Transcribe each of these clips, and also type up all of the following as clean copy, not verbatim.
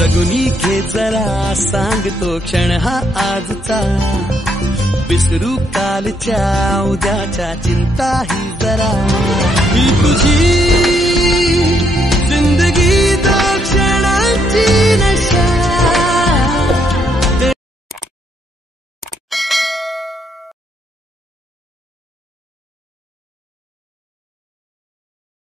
जगुनी घे जरा सांगतो क्षण हा आजचा, विसरू कालच्या उद्याच्या चिंता ही जरा, ही तुझी जिंदगी तो क्षणाची नशा.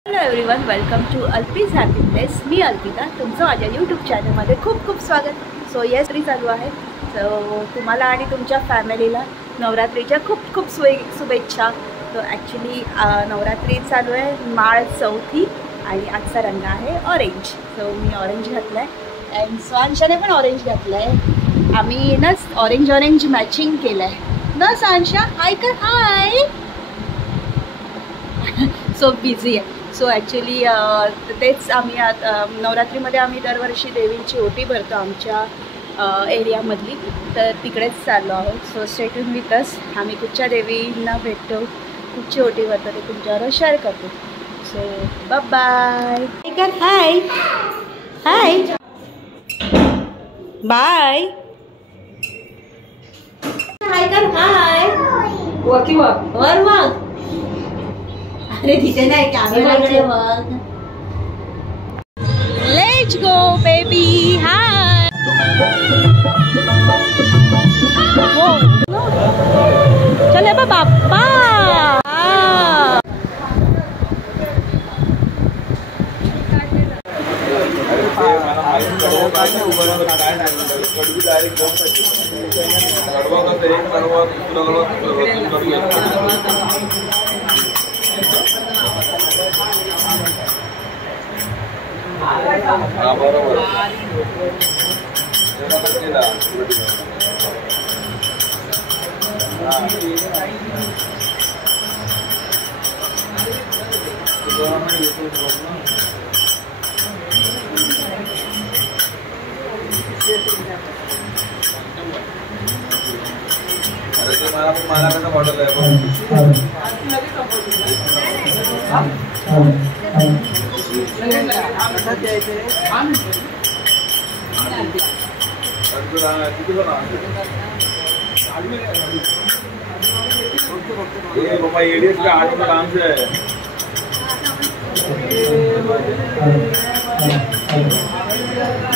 Hello everyone, welcome to Alpi's happy place. मी अल्पिता, तुमचं माझ्या यूट्यूब चॅनलमध्ये खूप खूप स्वागत. सो येस चालू आहे. सो तुम्हाला आणि तुमच्या फॅमिलीला नवरात्रीच्या खूप खूप शुभेच्छा. तो ॲक्च्युली नवरात्री चालू आहे, माळ चौथी आणि आजचा रंग आहे ऑरेंज. सो मी ऑरेंज घातला आहे अँड स्वांशाने पण ऑरेंज घातला आहे. आम्ही ना ऑरेंज मॅचिंग केलं आहे ना. स्वांशा हाय कर, हाय. सो बिझी आहे. सो ॲक्च्युली तेच आम्ही नवरात्रीमध्ये आम्ही दरवर्षी देवींची ओटी भरतो आमच्या एरियामधली, तर तिकडेच चाललो आहोत. So stay tune with us. आम्ही कुठच्या देवींना भेटतो, कुठची ओटी भरतो ते तुमच्यावर शेअर करतो. So bye. Hi hi bye. Hi कर, हाय. वकी वर मग. अरे तिथे नाही, कॅमेराकडे बघ. Let's go baby. हाय. चले बाप्पा.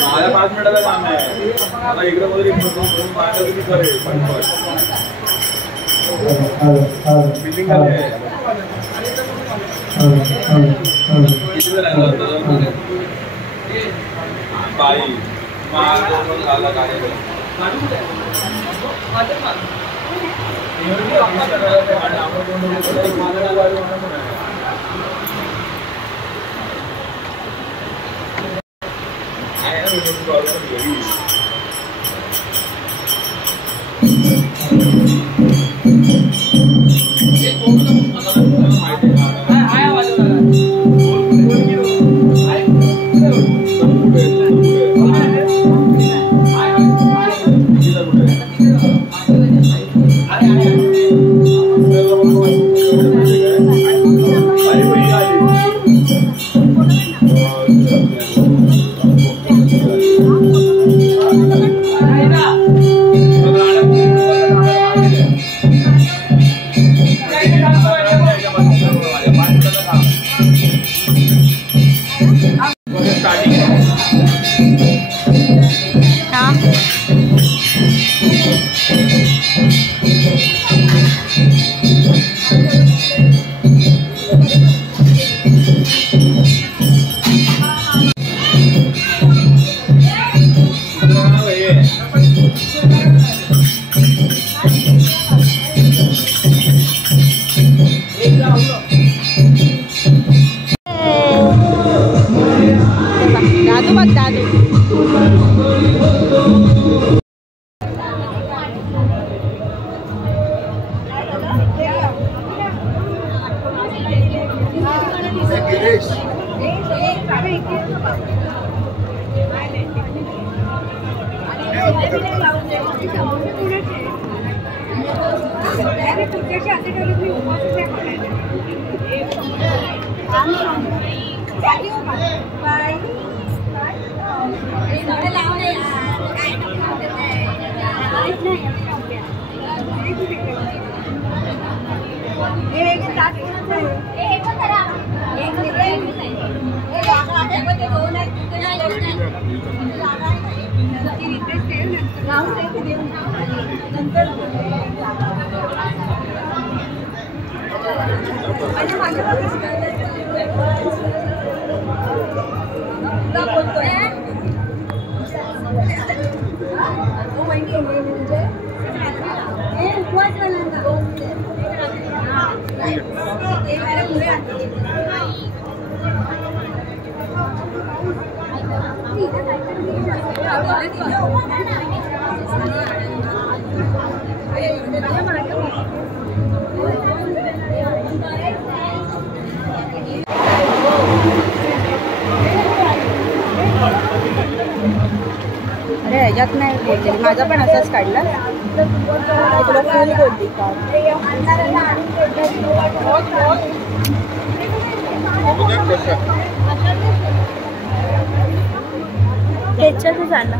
माझ्या 5 मिनिटाचं काम आहे. मला इकडे वगैरे बिल्डिंग झाली आहे. बाई झाला कार्यक्रम. Bye. अरे ह्याच्यात नाही बोललेली, माझा पण असाच काढला. तुला फुल बोलली का? त्याच्यातच आणला.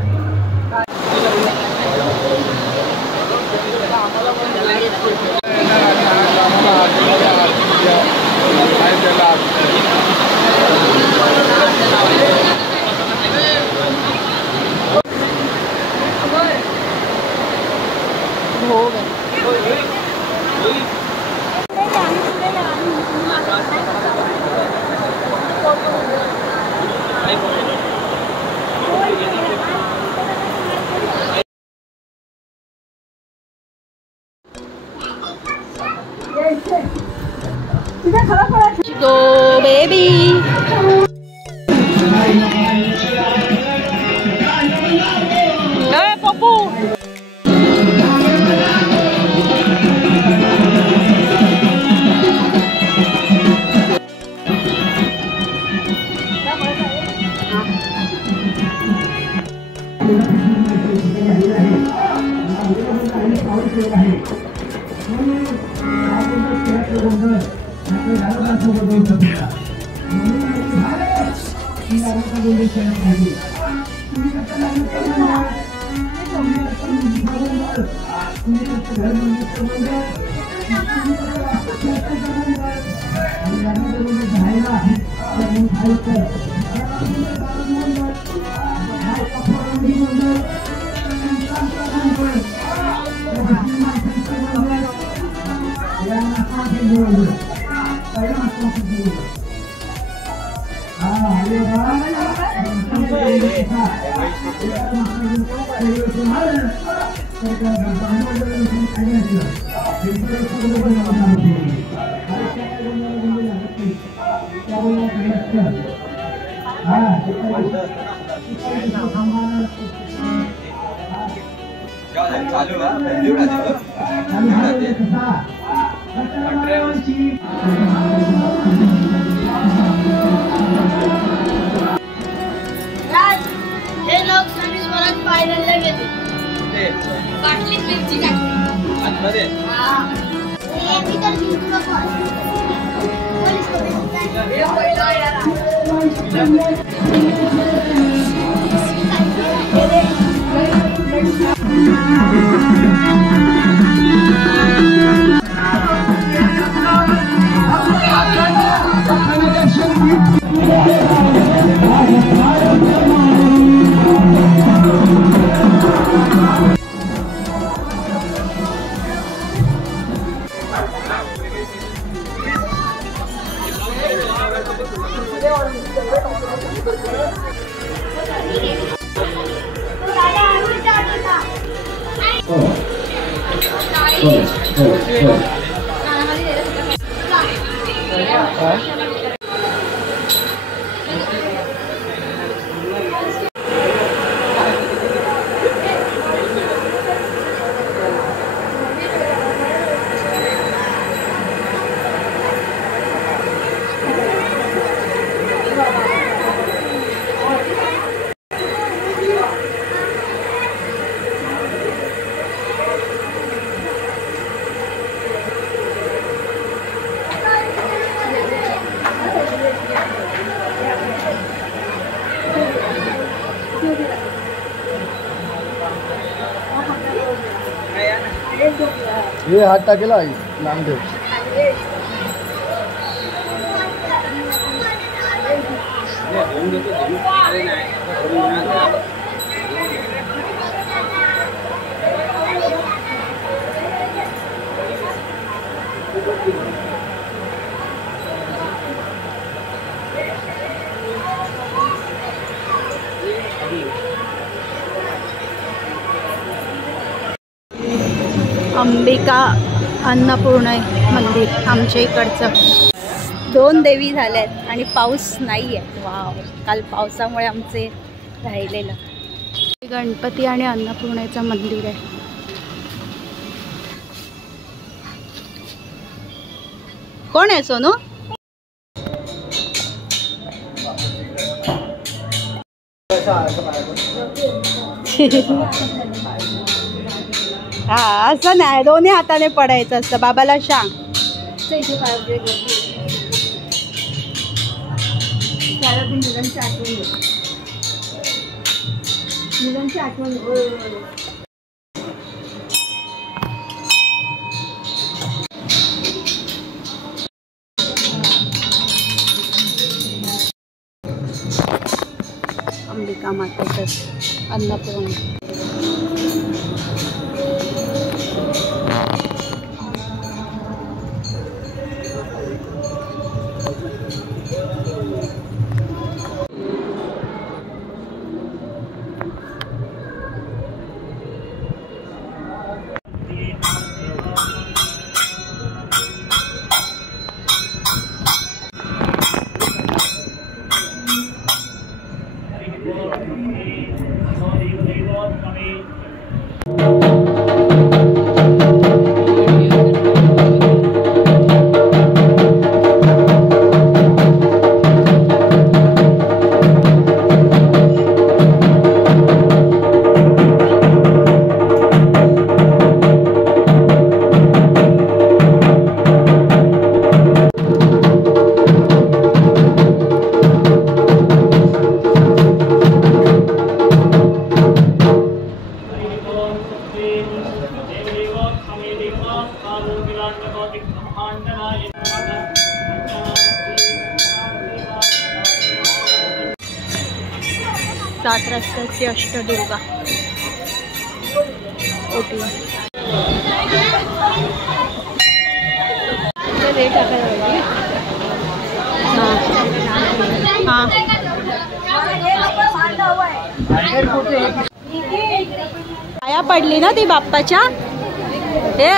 Go baby. Hey Papu. हे लोक स्वराज पाहायला गेले. बाटलीत मिरची टाकली. मी तर जिंकलो पण. हे हात टाकेला आई लांब ठेव. अंबिका अन्नपूर्ण मंदिर आमच्या इकडचं. 2 देवी झाल्यात आणि पाऊस नाही आहे. वाव, काल पावसामुळे आमचे राहिलेलं. गणपती आणि अन्नपूर्णेचं मंदिर आहे. कोण आहे सोनू? हा, असं नाही, दोन्ही हाताने पडायचं असतं. बाबाला सांग. अंबिका मातेचं अन्नपूर्ण. सात रस्त्याची अष्टदुर्गा ओटी. रेट पाया पडली ना ती बाप्पाच्या. हे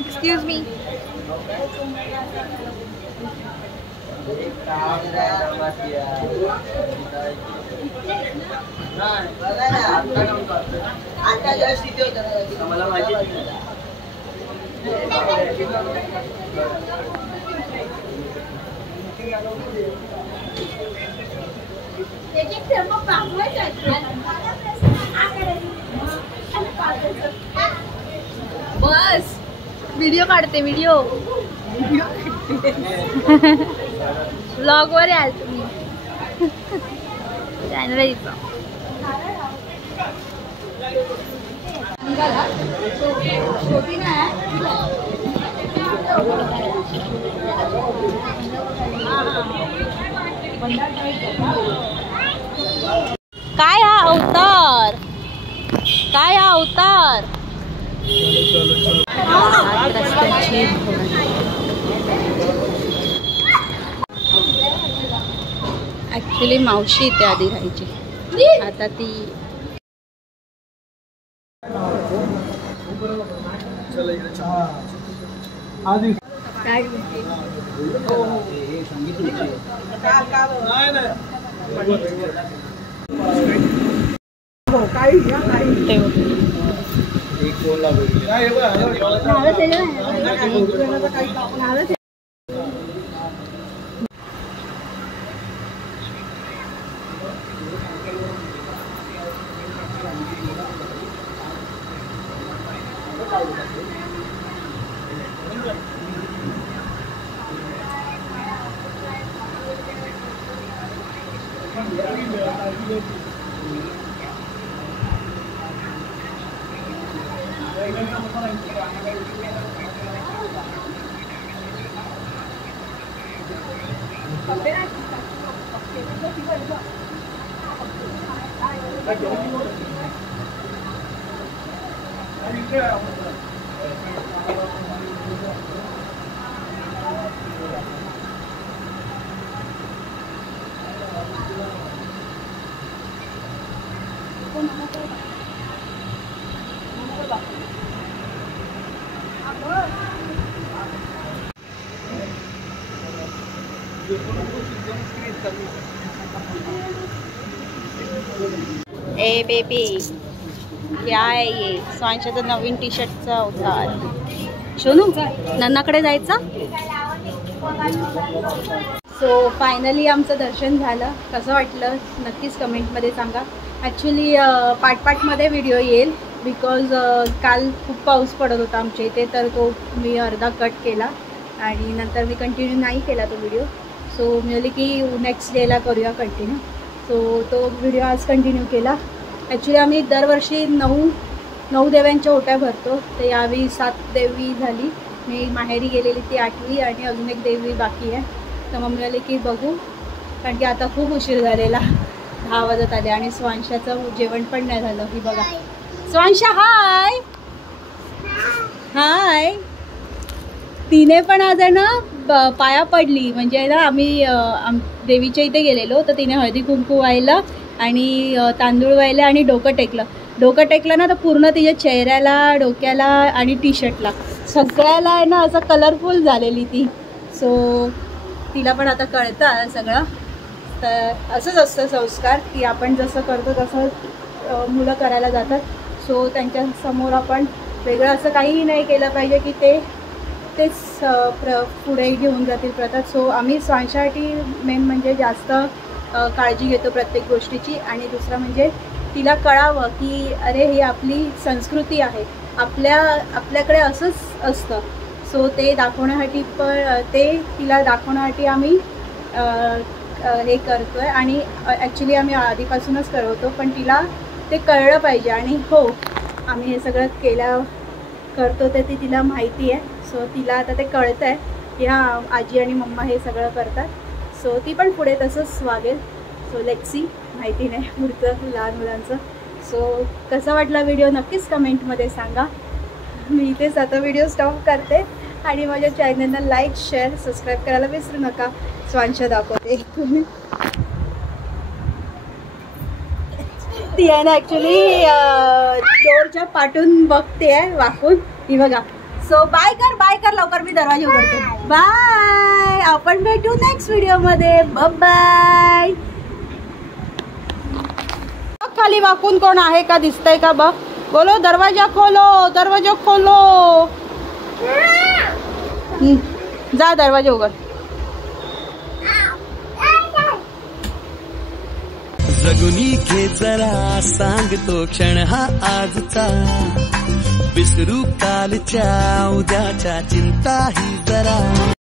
एक्सक्यूज मी. बस व्हिडिओ काढते. व्हिडिओ ब्लॉग वर याल तुम्ही. चॅनल आहे तिचं. काय हा अवतार, काय हा अवतार. रस्त्याची ॲक्च्युली मावशी इथे आधी राहायची, आता ती काय ए बेबी क्या आहे ये? स्वांशाचा नवीन टी शर्टचा होता. शोनू नन्नाकडे जायचं. सो फायनली आमचं दर्शन झालं. कसं वाटलं नक्कीच कमेंटमध्ये सांगा. ॲक्च्युली पार्टमध्ये व्हिडिओ येईल बिकॉज काल खूप पाऊस पडत होता आमच्या इथे, तर तो मी अर्धा कट केला आणि नंतर मी कंटिन्यू नाही केला तो व्हिडिओ. सो मी म्हणले की नेक्स्ट डेला करूया कंटिन्यू. सो तो व्हिडिओ आज कंटिन्यू केला. ॲक्च्युली आम्ही दरवर्षी 9 देव्यांच्या ओट्या भरतो, तर यावेळी 7 देवी झाली. मी माहेरी गेलेली ती 8वी आणि अजून एक देवी बाकी आहे. तर मग म्हणाले की बघू, कारण की आता खूप उशीर झालेला, 10 वाजत आले आणि स्वांशाचं जेवण पण नाही झालं. ही बघा स्वांशा, हाय हाय. तिने पण आज आहे ना पाया पडली, म्हणजे ना आम्ही देवीच्या इथे गेलेलो, तर तिने हळदी कुंकू व्हायला आणि तांदूळ व्हायला आणि डोकं टेकलं ना, तर पूर्ण तिच्या चेहऱ्याला, डोक्याला आणि टी शर्टला सगळ्याला आहे ना असं कलरफुल झालेली ती. सो तिला पण आता कळतं सगळं. तर असंच असतं संस्कार, की आपण जसं करतो तसं मुलं करायला जातात. सो त्यांच्यासमोर आपण वेगळं असं काहीही नाही केलं पाहिजे की तेच पुढे घेऊन जातील प्रथा. सो आम्ही स्वांशासाठी मेन म्हणजे जास्त काळजी घेतो प्रत्येक गोष्टीची. आणि दुसरं म्हणजे तिला कळावं की अरे ही आपली संस्कृती आहे, आपल्याकडे असंच असतं. सो ते दाखवण्यासाठी तिला दाखवण्यासाठी आम्ही हे करतो आहे. आणि ॲक्च्युली आम्ही आधीपासूनच करवतो, पण तिला ते कळलं पाहिजे. आणि हो, आम्ही हे सगळं करतो ते तिला माहिती आहे. सो तिला आता ते कळतं आहे की हां आजी आणि मम्मा हे सगळं करतात. सो ती पण पुढे तसंच वागेल. सो लेट्स सी, माहिती नाही पुढचं लहान मुलांचं. सो कसा वाटला व्हिडिओ नक्कीच कमेंटमध्ये सांगा. मी इथेच आता व्हिडिओ स्टॉप करते आणि माझ्या चॅनलला लाईक, शेअर, सबस्क्राईब करायला विसरू नका. स्वांशा दाखवते तुम्ही. ती आहे ना ॲक्च्युली डोरच्या पाठून बघते आहे वाकून, ही बघा. सो बाय कर लवकर, मी दरवाजा उघडते. बाय, आपण भेटू नेक्स्ट व्हिडिओमध्ये. बाय. खाली वाकून कोण आहे का, दिसतंय का बघ. बोलो दरवाजा खोलो. जा दरवाजा उघड. जगुनी घे जरा, सांगतो क्षण हा आजचा, विसरू कालच्या उद्याच्या चिंता ही जरा.